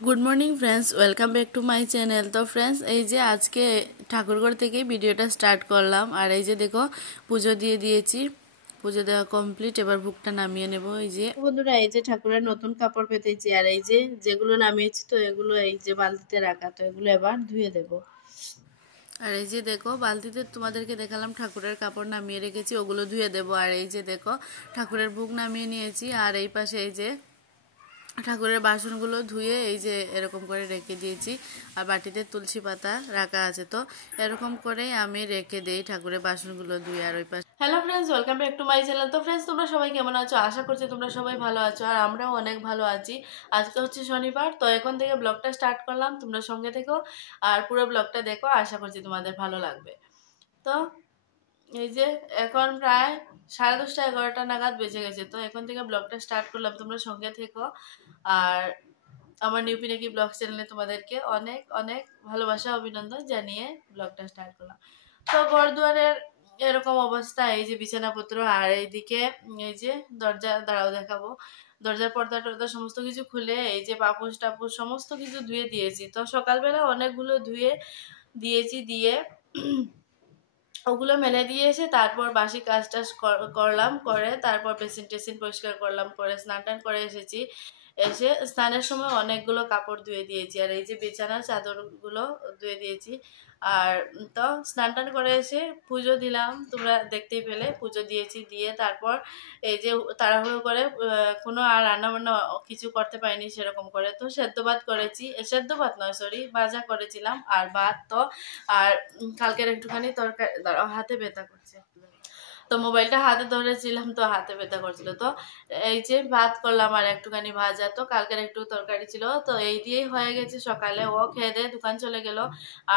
Good morning friends welcome back to my channel. तो friends आज के ठाकुरघर থেকে ভিডিওটা স্টার্ট করলাম। আর এই যে দেখো পুজো দিয়ে দিয়েছি, পুজো দেওয়া কমপ্লিট। এবার ভোগটা নামিয়ে নেব। এই যে বন্ধুরা এই যে ঠাকুরের নতুন কাপড় পেতেছি, আর এই যে যেগুলো নামিয়েছি তো এগুলো এই যে বালতিতে রাখা, তো এগুলো এবার ধুয়ে দেব। আর এই যে দেখো বালতিতে তোমাদেরকে দেখালাম ঠাকুরের কাপড় নামিয়ে রেখেছি, ওগুলো ধুয়ে দেব। আর এই যে দেখো ঠাকুরের ভোগ নামিয়ে নিয়েছি, আর এই পাশে এই যে ঠাকুরের বাসনগুলো ধুয়ে এই যে এরকম করে রেখে দিয়েছি। আর বাটিতে তুলসী পাতা রাখা আছে, তো এরকম করেই আমি রেখে দেই ঠাকুরের বাসনগুলো ধুয়ে। আর ওই পাশে hello friends, welcome back to my channel. তো ফ্রেন্ডস তোমরা সবাই কেমন আছো? আশা করছি তোমরা সবাই ভালো আছো, আর আমরাও অনেক ভালো আছি। আজকে হচ্ছে শনিবার, তো এখন থেকে ব্লগটা স্টার্ট করলাম। তোমরা সঙ্গে থেকো আর পুরো ব্লগটা দেখো, আশা করছি তোমাদের ভালো লাগবে। তো এই যে এখন প্রায় 10:30 11টা নাগাদ বেজে গেছে, তো এখন থেকে ব্লগটা স্টার্ট করলাম। তোমরা সঙ্গে থেকো। আর আমার নিউ পিনাকি ব্লগ চ্যানেলে তোমাদেরকে অনেক অনেক ভালোবাসা অভিনন্দন জানিয়ে ব্লগটা স্টার্ট করলাম। তো ঘরদুয়ারের এরকম অবস্থা, এই যে বিছানাপত্র, আর এইদিকে এই যে দরজা দাঁড়াও দেখাবো, দরজার পর্দা টর্দা সমস্ত কিছু খুলে এই যে পাপুস টাপুস সমস্ত কিছু ধুয়ে দিয়েছি। তো সকালবেলা অনেকগুলো ধুয়ে দিয়েছি, দিয়ে ওগুলো মেলে দিয়ে এসে তারপর বাসি কাজ টাজ করলাম, করে তারপর বেসিন টেসিন পরিষ্কার করলাম, করে স্নান টান করে এসেছি। এসে স্নানের সময় অনেকগুলো কাপড় ধুয়ে দিয়েছি, আর এই যে বিছানার চাদরগুলো ধুয়ে দিয়েছি। আর তো স্নান টান করে এসে পুজো দিলাম, তোমরা দেখতেই পেলে পুজো দিয়েছি। দিয়ে তারপর এই যে তাড়াহুড়ো করে কোনো আর রান্না বান্না কিছু করতে পারিনি সেরকম করে, তো সেদ্ধ ভাত করেছি, সেদ্ধ ভাত নয় সরি ভাজা করেছিলাম আর ভাত। তো আর কালকের একটুখানি তরকারি, দাঁড়াও হাতে ব্যথা করছে, তো মোবাইলটা হাতে ধরেছিলাম তো হাতে ব্যথা করছিল। তো এই যে ভাত করলাম আর একটুখানি ভাজা, তো কালকের একটু তরকারি ছিল, তো এই দিয়েই হয়ে গেছে সকালে। ও খেয়ে দিয়ে দোকান চলে গেল,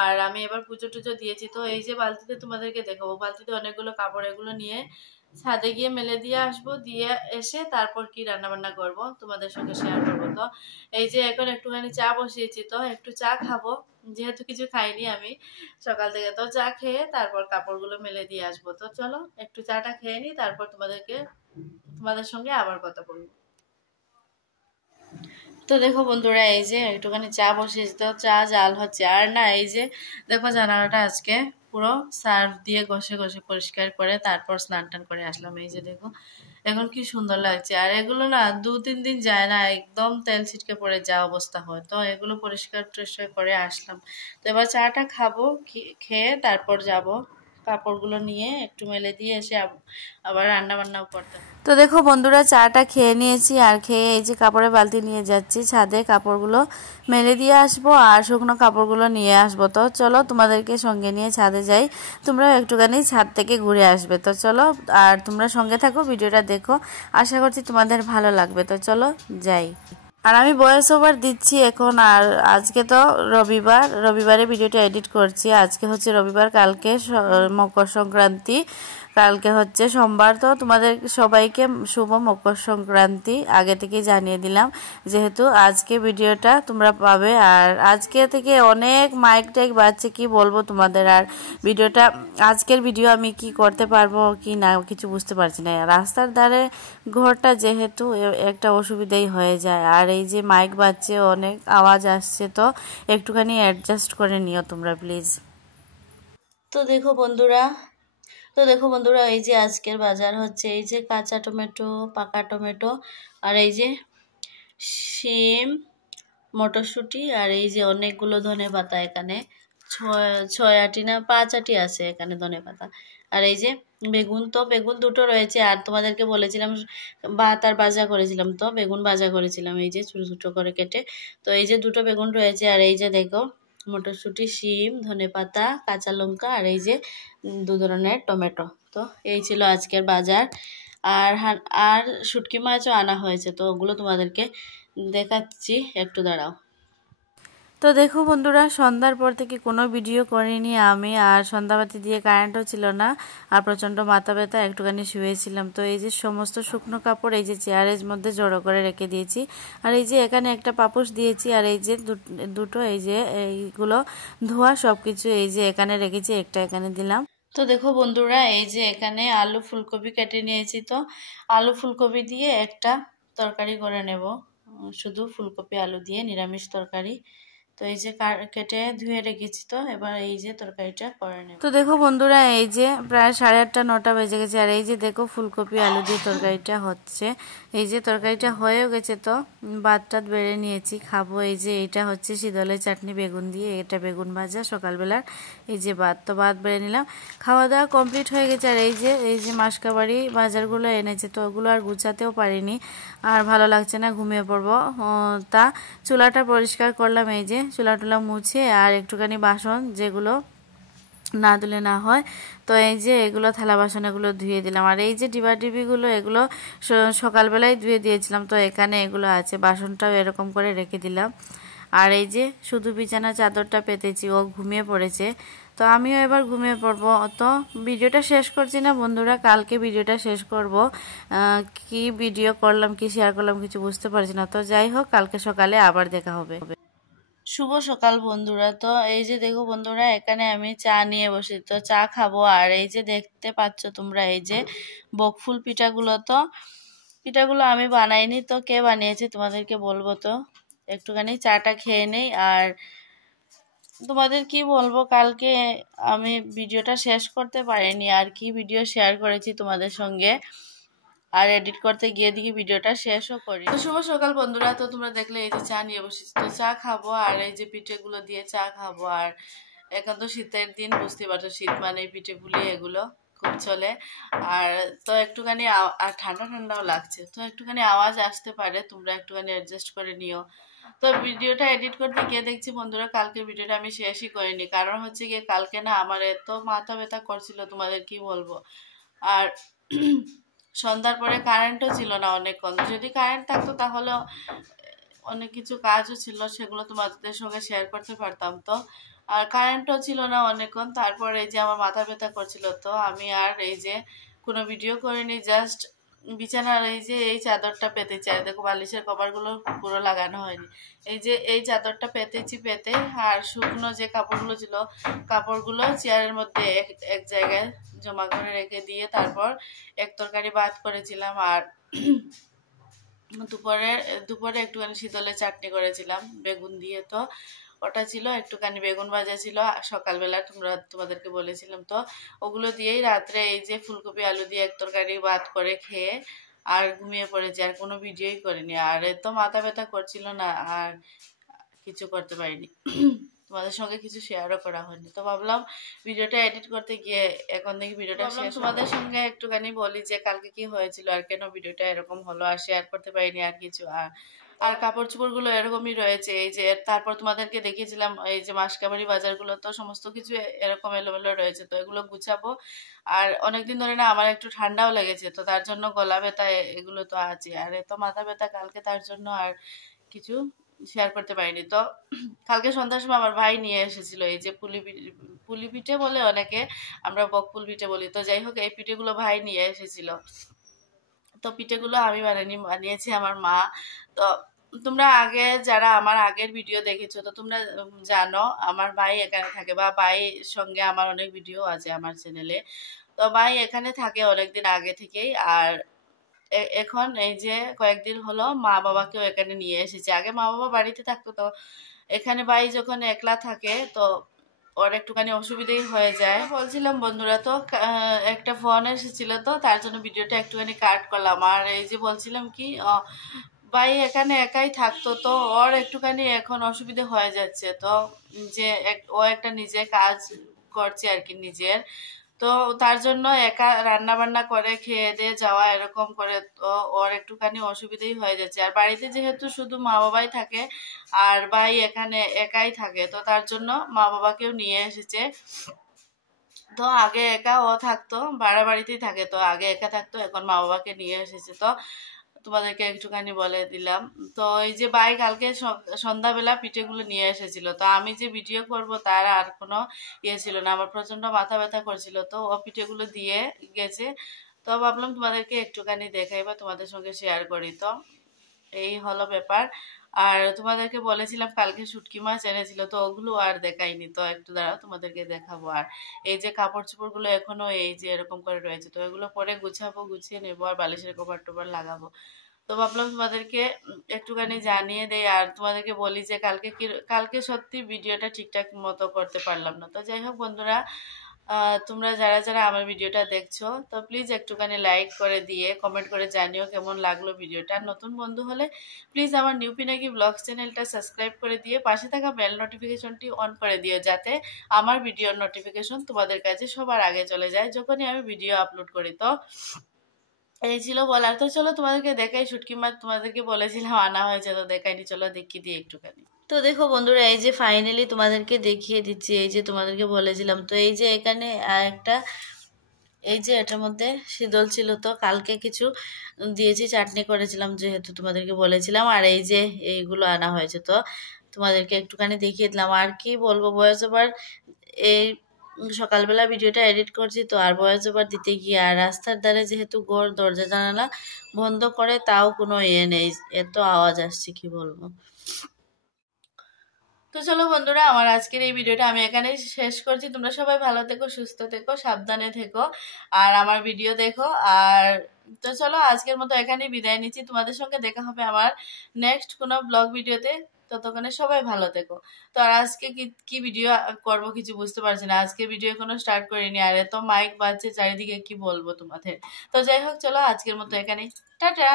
আর আমি এবার পুজো টুজো দিয়েছি। তো এই যে বালতিতে তোমাদেরকে দেখাবো, বালতিতে অনেকগুলো কাপড়, এগুলো নিয়ে ছাদে গিয়ে মেলে দিয়ে আসবো, দিয়ে এসে তারপর কি রান্না বান্না করবো তোমাদের সঙ্গে শেয়ার করবো। তো এই যে এখন একটুখানি চা বসিয়েছি, তো একটু চা খাবো, যেহেতু কিছু খাইনি আমি সকাল থেকে। তো চা খেয়ে তারপর কাপড়গুলো মেলে দিয়ে আসবো। তো চলো একটু চাটা খেয়ে নিই, তারপর তোমাদের সঙ্গে আবার কথা বলবো। তো দেখো বন্ধুরা এই যে একটুখানি চা বসিয়েছি, তো চা জাল হচ্ছে। আর না এই যে দেখো জানালাটা আজকে পুরো সার্ফ দিয়ে ঘষে ঘষে পরিষ্কার করে তারপর স্নান টান করে আসলাম। এই যে দেখো এখন কি সুন্দর লাগছে। আর এগুলো না 2-3 দিন যায় না, একদম তেল ছিটকে পড়ে যা অবস্থা হয়। তো এগুলো পরিষ্কার টরিষ্কার করে আসলাম। তো এবার চাটা খাবো, খেয়ে তারপর যাব কাপড়গুলো নিয়ে একটু মেলে দিয়ে এসে আবার রান্না বান্নাও করতে। তো দেখো বন্ধুরা চাটা খেয়ে নিয়েছি, আর খেয়ে এই যে কাপড়ের বালতি নিয়ে যাচ্ছি ছাদে, কাপড়গুলো মেলে দিয়ে আসবো আর শুকনো কাপড়গুলো নিয়ে আসবো। তো চলো তোমাদেরকে সঙ্গে নিয়ে ছাদে যাই, তোমরাও একটুখানি ছাদ থেকে ঘুরে আসবে। তো চলো আর তোমরা সঙ্গে থাকো, ভিডিওটা দেখো, আশা করছি তোমাদের ভালো লাগবে। তো চলো যাই। আর আমি ভয়েস ওভার দিচ্ছি এখন। আর আজকে তো রবিবারে ভিডিওটা এডিট করছি। আজকে হচ্ছে রবিবার, কালকে মকর সংক্রান্তি, কালকে হচ্ছে সোমবার। তো তোমাদের সবাইকে শুভ মকর সংক্রান্তি আগে থেকেই জানিয়ে দিলাম, যেহেতু আজকে ভিডিওটা তোমরা পাবে। আর আজকে থেকে অনেক মাইক টাইক বাজছে, কি বলবো তোমাদের। আর ভিডিওটা আজকের ভিডিও আমি কি করতে পারবো কি না কিছু বুঝতে পারছি না। রাস্তার ধারে ঘরটা যেহেতু একটা অসুবিধাই হয়ে যায়, আর এই যে মাইক বাজছে অনেক আওয়াজ আসছে, তো একটুখানি অ্যাডজাস্ট করে নিও তোমরা প্লিজ। তো দেখো বন্ধুরা এই যে আজকের বাজার হচ্ছে এই যে কাঁচা টমেটো, পাকা টমেটো, আর এই যে শিম, মটরশুঁটি, আর এই যে অনেকগুলো ধনে পাতা, এখানে 6-8টি না 5-8টি আছে এখানে ধনে পাতা। আর এই যে বেগুন, তো বেগুন দুটো রয়েছে। আর তোমাদেরকে বলেছিলাম ভাত আর ভাজা করেছিলাম, তো বেগুন ভাজা করেছিলাম এই যে ছোটো ছোটো করে কেটে। তো এই যে দুটো বেগুন রয়েছে, আর এই যে দেখো মটরশুঁটি, শিম, ধনে পাতা, কাঁচা লঙ্কা, আর এই যে 2 ধরনের টমেটো। তো এই ছিল আজকের বাজার। আর আর শুটকি মাছও আনা হয়েছে, তো ওগুলো তোমাদেরকে দেখাচ্ছি, একটু দাঁড়াও। তো দেখো বন্ধুরা সন্ধ্যার পর থেকে কোনো ভিডিও করিনি আমি, আর সন্ধ্যাবাতি দিয়ে কারেন্টও ছিল না, আর প্রচণ্ড মাথা ব্যথা, একটুখানি শুয়েছিলাম। তো এই যে সমস্ত শুকনো কাপড় এই যে চেয়ারের মধ্যে জড়ো করে রেখে দিয়েছি, আর এই যে এখানে একটা পাপোশ দিয়েছি, আর এই যে দুটো এই যে এইগুলো ধোয়া সব কিছু এই যে এখানে রেখেছি, একটা এখানে দিলাম। তো দেখো বন্ধুরা এই যে এখানে আলু ফুলকপি কেটে নিয়েছি, তো আলু ফুলকপি দিয়ে একটা তরকারি করে নেব। শুধু ফুলকপি আলু দিয়ে নিরামিষ তরকারি। তো এই যে কেটে ধুয়ে রেখেছি, তো এবার এই যে তরকারিটা করে নেব। তো দেখো বন্ধুরা, এই যে প্রায় 8:30 9টা বেজে গেছে, আর এই যে দেখো ফুলকপি আলু দিয়ে তরকারিটা হচ্ছে। এই যে তরকারিটা হয়েও গেছে, তো ভাত টাত বেড়ে নিয়েছি, খাবো। এই যে এটা হচ্ছে শীতলের চাটনি বেগুন দিয়ে, এটা বেগুন ভাজা সকালবেলার। এই যে ভাত, তো ভাত বেড়ে নিলাম, খাওয়া দাওয়া কমপ্লিট হয়ে গেছে। আর এই যে মাসকাবাড়ি বাজারগুলো এনেছে, তো ওগুলো আর গুছাতেও পারিনি, আর ভালো লাগছে না, ঘুমিয়ে পড়বো। তা চুলাটা পরিষ্কার করলাম, এই যে চুলা টুলা মুছে, আর একটুখানি বাসন যেগুলো না ধুলে না হয়, তো এই যে এগুলো থালা বাসন এগুলো ধুয়ে দিলাম। আর এই যে ডিবাডিবিগুলো এগুলো সকালবেলায় ধুয়ে দিয়েছিলাম, তো এখানে এগুলো আছে, বাসনটাও এরকম করে রেখে দিলাম। আর এই যে শুধু বিছানা চাদরটা পেতেছি, ও ঘুমিয়ে পড়েছে, তো আমিও এবার ঘুমিয়ে পড়বো। তো ভিডিওটা শেষ করছি না বন্ধুরা, কালকে ভিডিওটা শেষ করব। কি ভিডিও করলাম, কি শেয়ার করলাম কিছু বুঝতে পারছি না। তো যাই হোক, কালকে সকালে আবার দেখা হবে। শুভ সকাল বন্ধুরা। তো এই যে দেখো বন্ধুরা, এখানে আমি চা নিয়ে বসি, তো চা খাবো। আর এই যে দেখতে পাচ্ছ তোমরা, এই যে বকফুল পিঠাগুলো, তো পিঠাগুলো আমি বানাইনি, তো কে বানিয়েছে তোমাদেরকে বলবো। তো একটুখানি চাটা খেয়ে নেই, আর তোমাদের কি বলবো, কালকে আমি ভিডিওটা শেষ করতে পারিনি, আর কি ভিডিও শেয়ার করেছি তোমাদের সঙ্গে, আর এডিট করতে গিয়ে দেখি ভিডিওটা শেষও করি। তো শুভ সকাল বন্ধুরা। তো তোমরা দেখলে এই যে চা নিয়ে বসেছি, তো চা খাবো, আর এই যে পিঠেগুলো দিয়ে চা খাবো। আর এখন তো শীতের দিন, বুঝতে পারছো, শীত মানে পিঠে পুলি এগুলো খুব চলে। আর তো একটুখানি আর ঠান্ডা ঠান্ডাও লাগছে, তো একটুখানি আওয়াজ আসতে পারে, তোমরা একটুখানি অ্যাডজাস্ট করে নিও। তো ভিডিওটা এডিট করতে গিয়ে দেখছি বন্ধুরা, কালকে ভিডিওটা আমি শেষই করিনি, কারণ হচ্ছে গিয়ে কালকে না আমার এত মাথা ব্যথা করছিল, তোমাদের কি বলবো। আর সন্ধ্যার পরে কারেন্টও ছিল না অনেকক্ষণ, যদি কারেন্ট থাকতো তাহলে অনেক কিছু কাজও ছিল, সেগুলো তোমাদের সঙ্গে শেয়ার করতে পারতাম। তো আর কারেন্টও ছিল না অনেকক্ষণ, তারপর এই যে আমার মাথা ব্যথা করছিল, তো আমি আর এই যে কোনো ভিডিও করিনি, জাস্ট বিছানার এই যে এই চাদরটা পেতেছি। আর দেখো বালিশের কভারগুলো পুরো লাগানো হয়নি, এই যে এই চাদরটা পেতেছি, পেতে আর শুকনো যে কাপড়গুলো ছিল, কাপড়গুলো চেয়ারের মধ্যে এক জায়গায় জমা করে রেখে দিয়ে তারপর এক তরকারি ভাত করেছিলাম। আর দুপুরে দুপুরে একটুখানি শীতলের চাটনি করেছিলাম বেগুন দিয়ে, তো ওটা ছিল, একটুখানি বেগুন ভাজা ছিল সকালবেলা, তোমাদেরকে বলেছিলাম। তো ওগুলো দিয়েই রাত্রে এই যে ফুলকপি আলু দিয়ে এক তরকারি ভাত করে খেয়ে আর ঘুমিয়ে পড়েছি, আর কোনো ভিডিওই করিনি। আর এত মাথা ব্যথা করছিল না, আর কিছু করতে পারিনি, তোমাদের সঙ্গে কিছু শেয়ারও করা হয়নি। তো ভাবলাম ভিডিওটা এডিট করতে গিয়ে এখন দেখি ভিডিওটা শেষ, তোমাদের সঙ্গে একটুখানি বলি যে কালকে কি হয়েছিল, আর কেন ভিডিওটা এরকম হলো, আর শেয়ার করতে পারিনি আর কিছু। আর কাপড় চোপড়গুলো এরকমই রয়েছে, এই যে তারপর তোমাদেরকে দেখিয়েছিলাম এই যে মাসকাবাড়ি বাজারগুলো, তো সমস্ত কিছু এরকম এলোমেলো রয়েছে, তো এগুলো গুছাবো। আর অনেকদিন ধরে না আমার একটু ঠান্ডাও লেগেছে, তো তার জন্য গলা ব্যথা এগুলো তো আছে, আর এত মাথা ব্যথা কালকে, তার জন্য আর কিছু শেয়ার করতে পারিনি। তো কালকে সন্ধ্যার সময় আমার ভাই নিয়ে এসেছিল এই যে পুলি পিঠে বলে অনেকে, আমরা বকফুল পিঠে বলি। তো যাই হোক, এই পিঠেগুলো ভাই নিয়ে এসেছিল, তো পিঠেগুলো আমি বানিয়েছি আমার মা। তো তোমরা আগে যারা আমার আগের ভিডিও দেখেছো, তো তোমরা জানো আমার ভাই এখানে থাকে, বা ভাইয়ের সঙ্গে আমার অনেক ভিডিও আছে আমার চ্যানেলে। তো ভাই এখানে থাকে অনেকদিন আগে থেকেই, আর এখন এই যে কয়েকদিন হলো মা বাবাকেও এখানে নিয়ে এসেছে। আগে মা বাবা বাড়িতে থাকতো, তো এখানে ভাই যখন একলা থাকে, তো ওর একটুখানি অসুবিধাই হয়ে যায়। বলছিলাম বন্ধুরা, তো একটা ফোন এসেছিল, তো তার জন্য ভিডিওটা একটুখানি কাট করলাম। আর এই যে বলছিলাম কি, ভাই এখানে একাই থাকতো, তো ওর একটুখানি এখন অসুবিধা হয়ে যাচ্ছে, তো যে ও একটা নিজে কাজ করছে আর কি নিজের, তো তার জন্য একা রান্না বান্না করে খেয়ে দিয়ে যাওয়া এরকম করে, তো ওর একটুখানি অসুবিধাই হয়ে যাচ্ছে। আর বাড়িতে যেহেতু শুধু মা বাবাই থাকে, আর ভাই এখানে একাই থাকে, তো তার জন্য মা বাবাকেও নিয়ে এসেছে। তো আগে একা ও থাকতো, ভাড়া বাড়িতেই থাকে, তো আগে একা থাকতো, এখন মা বাবাকে নিয়ে এসেছে। তো তোমাদেরকে একটুখানি বলে দিলাম। তো এই যে ভাই কালকে সন্ধ্যাবেলা পিঠেগুলো নিয়ে এসেছিল, তো আমি যে ভিডিও করব তার আর কোনো ইয়ে ছিল না, আমার প্রচন্ড মাথা ব্যথা করছিল, তো ও পিঠেগুলো দিয়ে গেছে। তো ভাবলাম তোমাদেরকে একটুখানি দেখাই বা তোমাদের সঙ্গে শেয়ার করি। তো এই হলো ব্যাপার। আর তোমাদেরকে বলেছিলাম কালকে শুটকি মাছ এনেছিল, তো ওগুলো আর দেখাইনি, তো একটু দাঁড়াও তোমাদেরকে দেখাবো। আর এই যে কাপড় চোপড় গুলো এখনো এই যে এরকম করে রয়েছে, তো এগুলো পরে গুছাবো, গুছিয়ে নেবো, আর বালিশের কভার টোভার লাগাবো। তো ভাবলাম তোমাদেরকে একটুখানি জানিয়ে দেই আর তোমাদেরকে বলি যে কালকে সত্যি ভিডিওটা ঠিকঠাক মতো করতে পারলাম না। তো যাই হোক বন্ধুরা, তোমরা যারা যারা আমার ভিডিওটা দেখছো তো প্লিজ একটুখানি লাইক করে দিয়ে কমেন্ট করে জানিও কেমন লাগলো ভিডিওটা। নতুন বন্ধু হলে প্লিজ আমার নিউ পিনাকি ব্লগস চ্যানেলটা সাবস্ক্রাইব করে দিয়ে পাশে থাকা বেল নোটিফিকেশনটি অন করে দিও, যাতে আমার ভিডিওর নোটিফিকেশন তোমাদের কাছে সবার আগে চলে যায় যখনই আমি ভিডিও আপলোড করি। তো এই ছিল বলার। তো চলো তোমাদেরকে দেখাই, শুটকি মাছ তোমাদেরকে বলেছিলাম আনা হয়েছে, তো দেখাইনি, চলো দেখিয়ে দিই একটুখানি। তো দেখো বন্ধুরা, এই যে ফাইনালি তোমাদেরকে দেখিয়ে দিচ্ছি, এই যে তোমাদেরকে বলেছিলাম। তো এই যে এখানে একটা, এই যে এটার মধ্যে শীতল ছিল, তো কালকে কিছু দিয়েছি, চাটনি করেছিলাম যেহেতু তোমাদেরকে বলেছিলাম, আর এই যে এইগুলো আনা হয়েছে। তো তোমাদেরকে একটুখানি দেখিয়ে দিলাম। আর কি বলবো, ভয়েস ওভার এই সকালবেলা ভিডিওটা এডিট করছি তো, আর ভয়েস ওভার দিতে গিয়ে আর রাস্তার ধারে যেহেতু ঘর, দরজা জানালা বন্ধ করে তাও কোনো নেই, এত আওয়াজ আসছে কি বলবো। তো চলো বন্ধুরা, আমার আজকের এই ভিডিওটা আমি এখানেই শেষ করছি। তোমরা সবাই ভালো থেকো, সুস্থ থেকো, সাবধানে থেকো, আর আমার ভিডিও দেখো। আর তো চলো আজকের মতো এখানেই বিদায় নিচ্ছি। তোমাদের সঙ্গে দেখা হবে আমার নেক্সট কোনো ব্লগ ভিডিওতে। ততক্ষণে সবাই ভালো থেকো। তো আর আজকে কি কি ভিডিও করবো কিছু বুঝতে পারছি না, আজকে ভিডিও এখনো স্টার্ট করিনি, আর এত মাইক বাজছে চারিদিকে, কি বলবো তোমাদের। তো যাই হোক, চলো আজকের মতো এখানেই, টাটা।